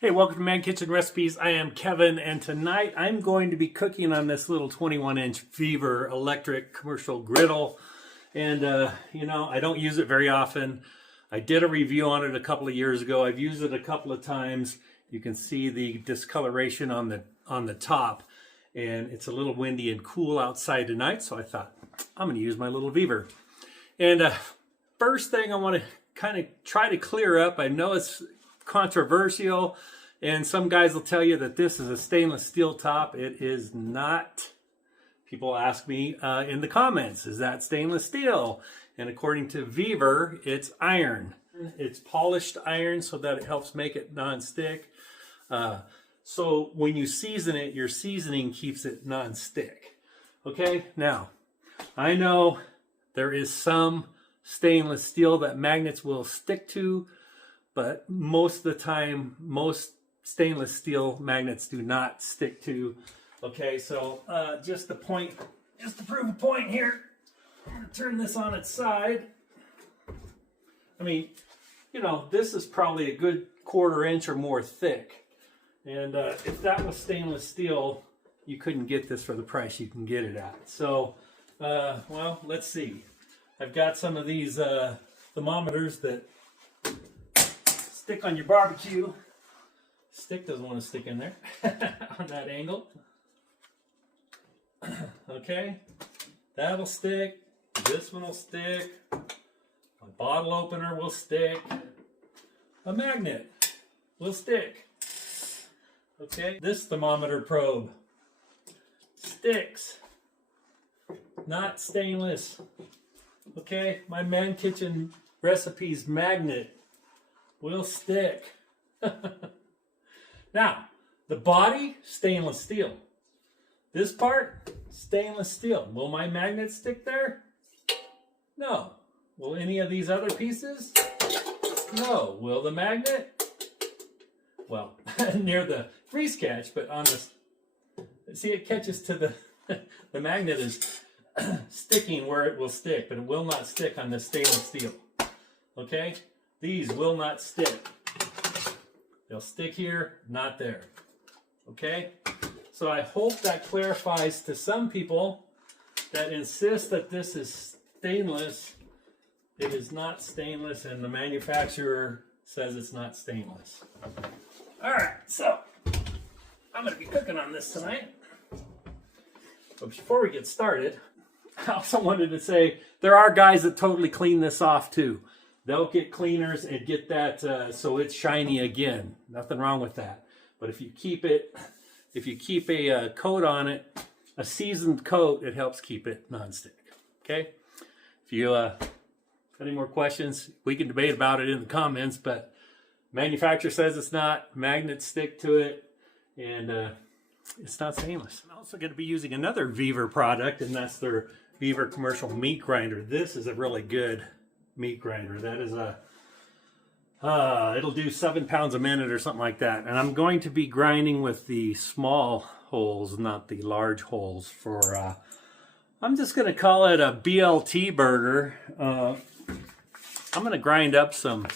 Hey, welcome to Man Kitchen Recipes. I am Kevin, and tonight I'm going to be cooking on this little 21-inch VEVOR Electric Commercial Griddle. And, I don't use it very often. I did a review on it a couple of years ago. I've used it a couple of times. You can see the discoloration on the top. And it's a little windy and cool outside tonight, so I thought, I'm going to use my little VEVOR. And first thing I want to kind of try to clear up, I know it's controversial, and some guys will tell you that this is a stainless steel top. It is not. People ask me in the comments, is that stainless steel? And according to VEVOR, it's iron. It's polished iron so that it helps make it non-stick. So when you season it, your seasoning keeps it non-stick. Okay, now I know there is some stainless steel that magnets will stick to, but most of the time, most stainless steel magnets do not stick to. Okay, so just to prove a point here, I'm going to turn this on its side. I mean, this is probably a good 1/4 inch or more thick. And if that was stainless steel, you couldn't get this for the price you can get it at. So, well, let's see. I've got some of these thermometers that stick on your barbecue. Stick doesn't want to stick in there on that angle. Okay, that'll stick. This one will stick. A bottle opener will stick. A magnet will stick. Okay, this thermometer probe sticks. Not stainless. Okay, my ManKitchenRecipes magnet will stick. Now, the body, stainless steel. This part, stainless steel. Will my magnet stick there? No. Will any of these other pieces? No. Will the magnet? Well, near the freeze catch, but on this, see, it catches to the magnet is sticking where it will stick, but it will not stick on the stainless steel. Okay? These will not stick. They'll stick here, not there. Okay? So I hope that clarifies to some people that insist that this is stainless. It is not stainless, and the manufacturer says it's not stainless. All right, so I'm going to be cooking on this tonight. But before we get started, I also wanted to say there are guys that totally clean this off too. They'll get cleaners and get that so it's shiny again. Nothing wrong with that. But if you keep a coat on it, a seasoned coat, it helps keep it nonstick. Okay? If you have any more questions, we can debate about it in the comments, but manufacturer says it's not, magnets stick to it, and it's not stainless. I'm also going to be using another VEVOR product, and that's their VEVOR Commercial Meat Grinder. This is a really good meat grinder. That is it'll do 7 pounds a minute or something like that. And I'm going to be grinding with the small holes, not the large holes, for I'm just going to call it a BLT burger. I'm going to grind up some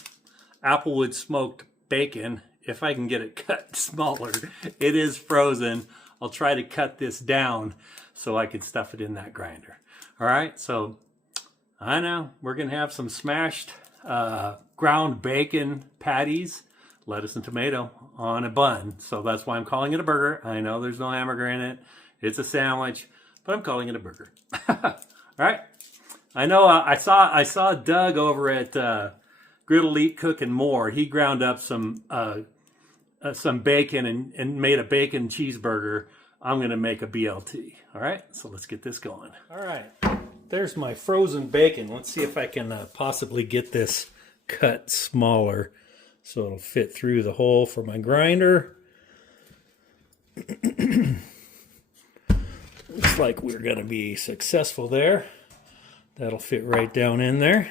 applewood smoked bacon if I can get it cut smaller. It is frozen. I'll try to cut this down so I can stuff it in that grinder. All right, so I know we're going to have some smashed ground bacon patties, lettuce and tomato on a bun. So that's why I'm calling it a burger. I know there's no hamburger in it. It's a sandwich, but I'm calling it a burger. All right. I know I saw Doug over at Griddle Eat Cook and More. He ground up some bacon and made a bacon cheeseburger. I'm going to make a BLT. All right, so let's get this going. All right, there's my frozen bacon. Let's see if I can possibly get this cut smaller so it'll fit through the hole for my grinder. Looks like we're going to be successful there. That'll fit right down in there.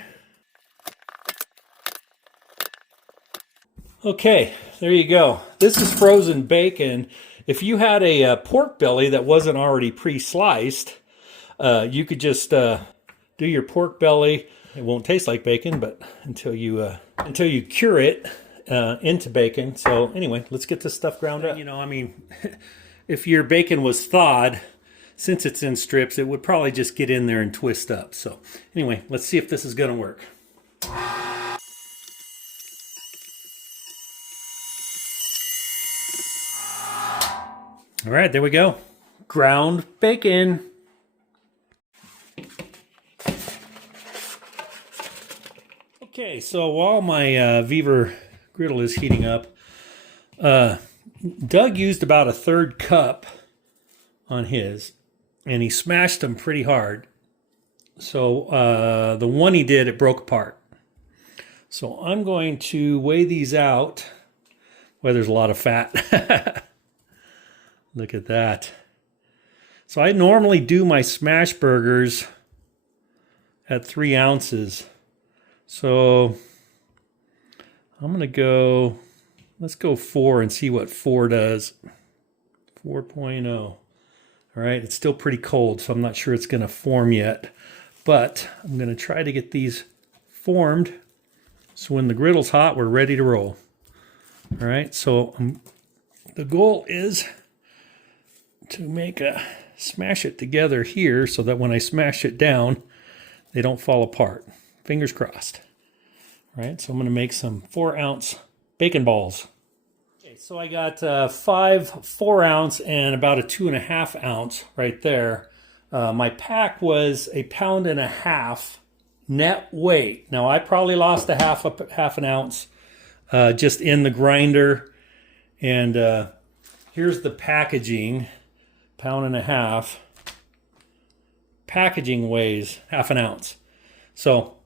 Okay, there you go. This is frozen bacon. If you had a pork belly that wasn't already pre-sliced, you could just do your pork belly. It won't taste like bacon, but until you cure it into bacon. So anyway, let's get this stuff ground up. You know, I mean, if your bacon was thawed, since it's in strips, it would probably just get in there and twist up. So anyway, let's see if this is going to work. All right, there we go. Ground bacon. Okay, so while my VEVOR Griddle is heating up, Doug used about a 1/3 cup on his, and he smashed them pretty hard. So the one he did, it broke apart. So I'm going to weigh these out. Well, there's a lot of fat. Look at that. So I normally do my smash burgers at 3 ounces. So I'm going to go, let's go 4 and see what 4 does. 4.0. All right, it's still pretty cold, so I'm not sure it's going to form yet. But I'm going to try to get these formed so when the griddle's hot, we're ready to roll. All right, so the goal is to smash it together here so that when I smash it down, they don't fall apart. Fingers crossed. All right, so I'm going to make some 4-ounce bacon balls. Okay, so I got 5 4-ounce and about a 2.5 ounce right there. My pack was 1.5 pounds net weight. Now I probably lost half an ounce just in the grinder. And here's the packaging. 1.5 pounds. Packaging weighs 1/2 ounce. So,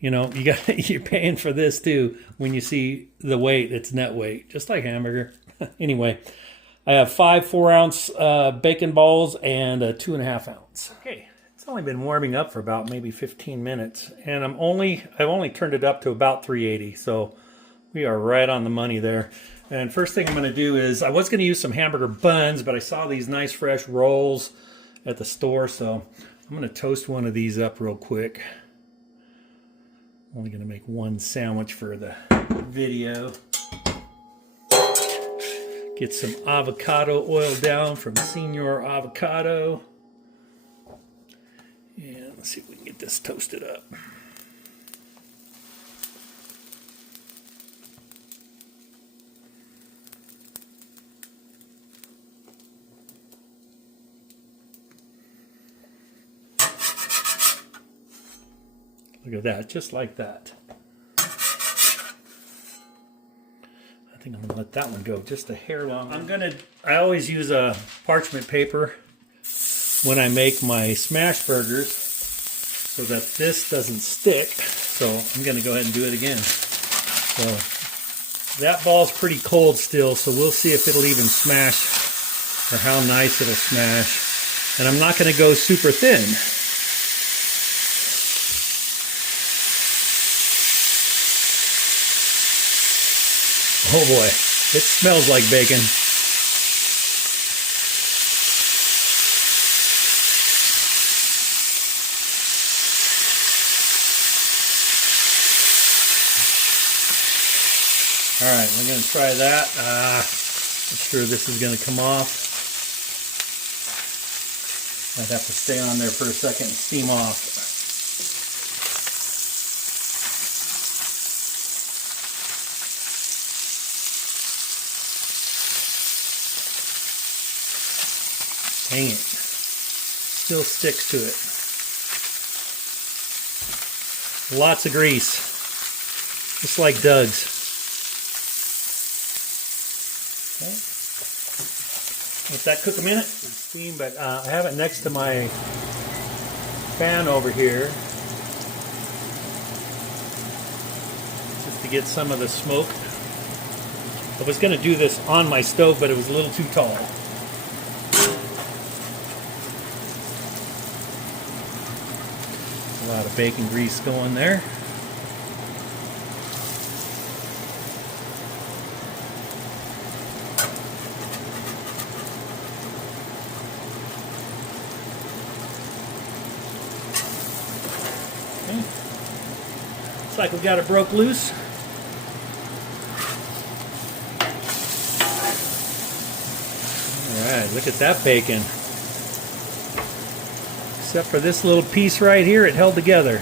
you know, you're paying for this too. When you see the weight, it's net weight, just like hamburger. Anyway, I have 5 4-ounce bacon balls and a 2.5 ounce. Okay, it's only been warming up for about maybe 15 minutes, and I've only turned it up to about 380. So we are right on the money there. And first thing I'm going to do is, I was going to use some hamburger buns, but I saw these nice fresh rolls at the store, so I'm going to toast one of these up real quick. I'm only going to make one sandwich for the video. Get some avocado oil down from Senior Avocado. And let's see if we can get this toasted up. Look at that, just like that. I think I'm gonna let that one go just a hair long. I always use a parchment paper when I make my smash burgers so that this doesn't stick. So I'm gonna go ahead and do it again. So that ball's pretty cold still, so we'll see if it'll even smash or how nice it'll smash. And I'm not gonna go super thin. Oh boy, it smells like bacon. All right, we're going to try that. I'm sure this is going to come off. Might have to stay on there for a second and steam off. Dang it. Still sticks to it. Lots of grease. Just like Doug's. Okay. Let that cook a minute. Steam, but I have it next to my fan over here. Just to get some of the smoke. I was going to do this on my stove, but it was a little too tall. A lot of bacon grease going there. Okay. Looks like we got it broke loose. right, look at that bacon. Except for this little piece right here, it held together.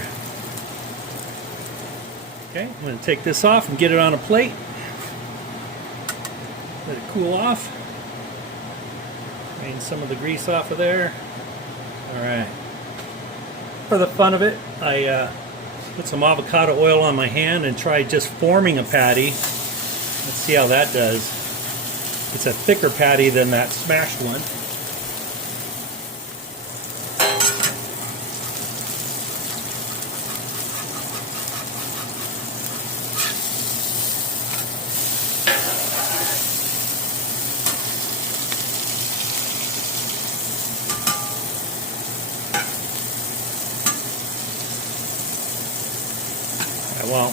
Okay, I'm going to take this off and get it on a plate. Let it cool off. Drain some of the grease off of there. Alright. For the fun of it, I put some avocado oil on my hand and tried just forming a patty. Let's see how that does. It's a thicker patty than that smashed one. Well,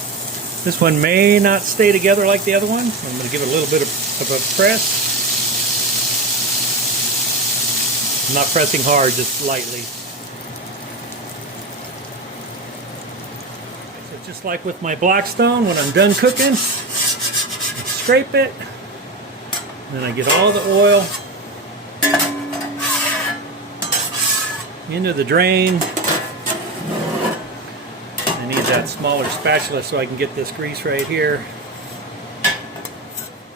this one may not stay together like the other one. So I'm going to give it a little bit of a press. I'm not pressing hard, just lightly. So just like with my Blackstone, when I'm done cooking, I scrape it. Then I get all the oil into the drain. I need that smaller spatula so I can get this grease right here.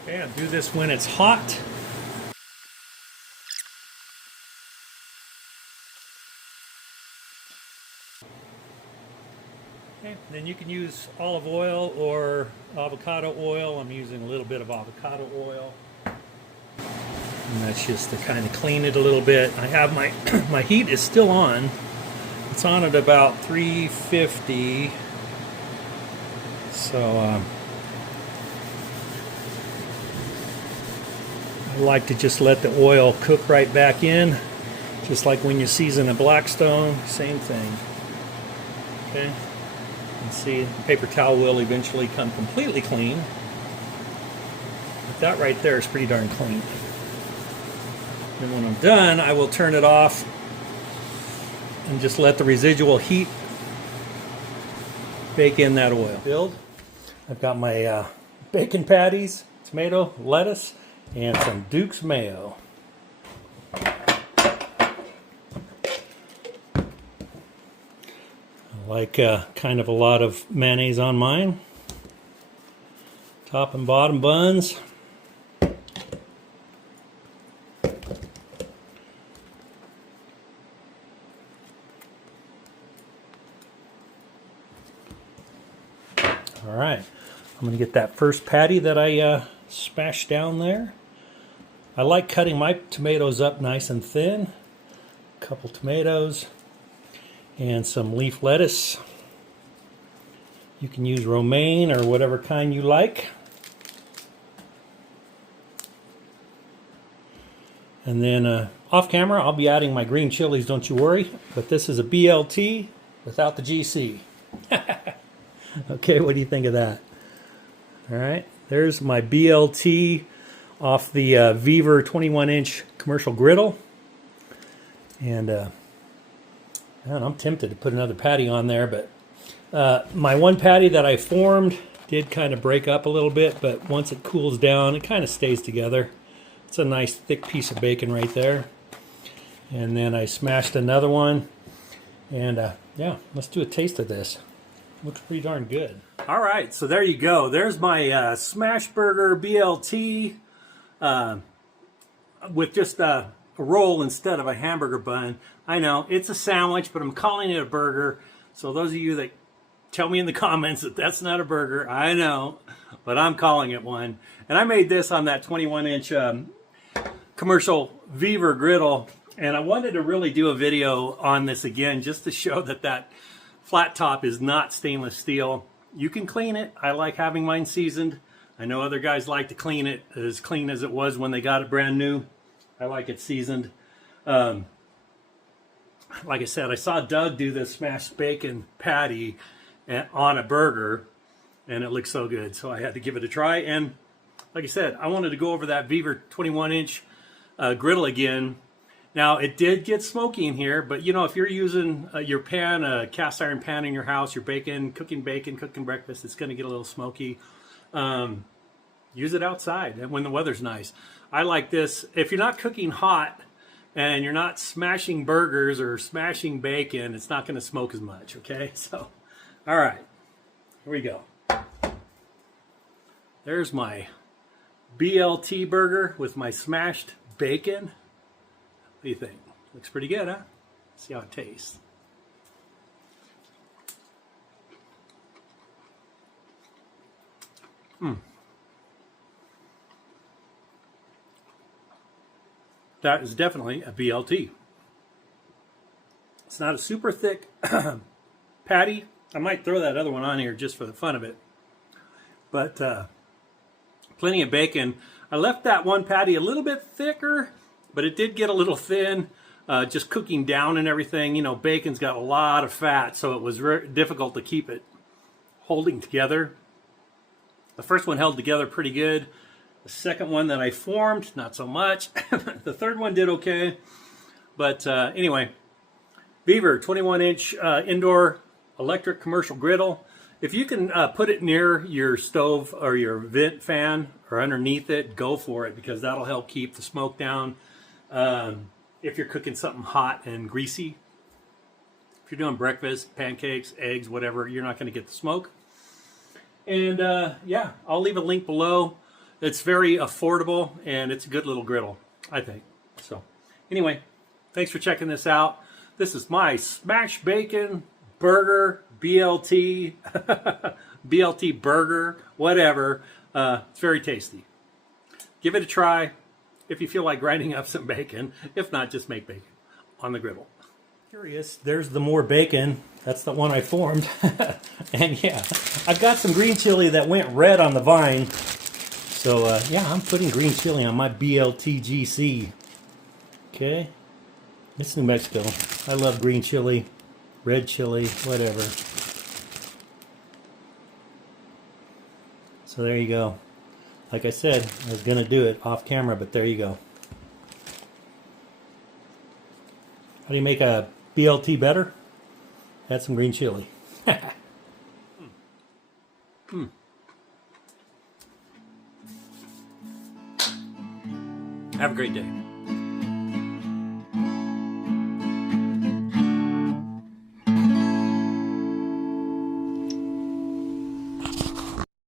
Okay, I'll do this when it's hot. Okay, then you can use olive oil or avocado oil. I'm using a little bit of avocado oil. And that's just to kind of clean it a little bit. I have my, my heat is still on. It's on at about 350, so I like to just let the oil cook right back in, just like when you season a Blackstone, same thing. Okay, and see, the paper towel will eventually come completely clean, but that right there is pretty darn clean. And when I'm done, I will turn it off and just let the residual heat bake in that oil. I've got my bacon patties, tomato, lettuce, and some Duke's mayo. I like kind of a lot of mayonnaise on mine. Top and bottom buns. Alright, I'm going to get that first patty that I smashed down there. I like cutting my tomatoes up nice and thin. A couple tomatoes and some leaf lettuce. You can use romaine or whatever kind you like. And then off camera I'll be adding my green chilies, don't you worry. But this is a BLT without the GC. Okay, what do you think of that? Alright, there's my BLT off the VEVOR 21-inch Commercial Griddle. And man, I'm tempted to put another patty on there, but my one patty that I formed did kind of break up a little bit, but once it cools down, it kind of stays together. It's a nice thick piece of bacon right there. And then I smashed another one. And yeah, let's do a taste of this. Looks pretty darn good. All right, so there you go. There's my smash burger BLT with just a roll instead of a hamburger bun. I know, it's a sandwich, but I'm calling it a burger. So those of you that tell me in the comments that that's not a burger, I know, but I'm calling it one. And I made this on that 21-inch commercial VEVOR Griddle. And I wanted to really do a video on this again just to show that that flat top is not stainless steel. You can clean it. I like having mine seasoned. I know other guys like to clean it as clean as it was when they got it brand new. I like it seasoned. Like I said, I saw Doug do this smashed bacon patty on a burger, and it looked so good, so I had to give it a try. And like I said, I wanted to go over that VEVOR 21-inch griddle again. Now, it did get smoky in here, but you know, if you're using your pan, a cast iron pan in your house, your bacon, cooking breakfast, it's going to get a little smoky. You use it outside and when the weather's nice. I like this. If you're not cooking hot and you're not smashing burgers or smashing bacon, it's not going to smoke as much, okay? So, all right, here we go. There's my BLT burger with my smashed bacon. What do you think? Looks pretty good, huh? See how it tastes. That is definitely a BLT. It's not a super thick patty. I might throw that other one on here just for the fun of it. But plenty of bacon. I left that one patty a little bit thicker, but it did get a little thin. Just cooking down and everything. You know, bacon's got a lot of fat, so it was very difficult to keep it holding together. The first one held together pretty good. The second one that I formed, not so much. The third one did okay. But anyway, VEVOR 21-inch indoor electric commercial griddle. If you can put it near your stove or your vent fan or underneath it, go for it, because that'll help keep the smoke down. If you're cooking something hot and greasy, if you're doing breakfast, pancakes, eggs, whatever, you're not going to get the smoke. And yeah, I'll leave a link below. It's very affordable and it's a good little griddle, I think. So anyway, thanks for checking this out. This is my smashed bacon burger, BLT, BLT burger, whatever. It's very tasty. Give it a try if you feel like grinding up some bacon. If not, just make bacon on the griddle. Curious, there's the more bacon. That's the one I formed. And yeah, I've got some green chili that went red on the vine. So yeah, I'm putting green chili on my BLT GC. Okay, it's New Mexico. I love green chili, red chili, whatever. So there you go. Like I said, I was gonna do it off camera, but there you go. How do you make a BLT better? Add some green chili. Have a great day.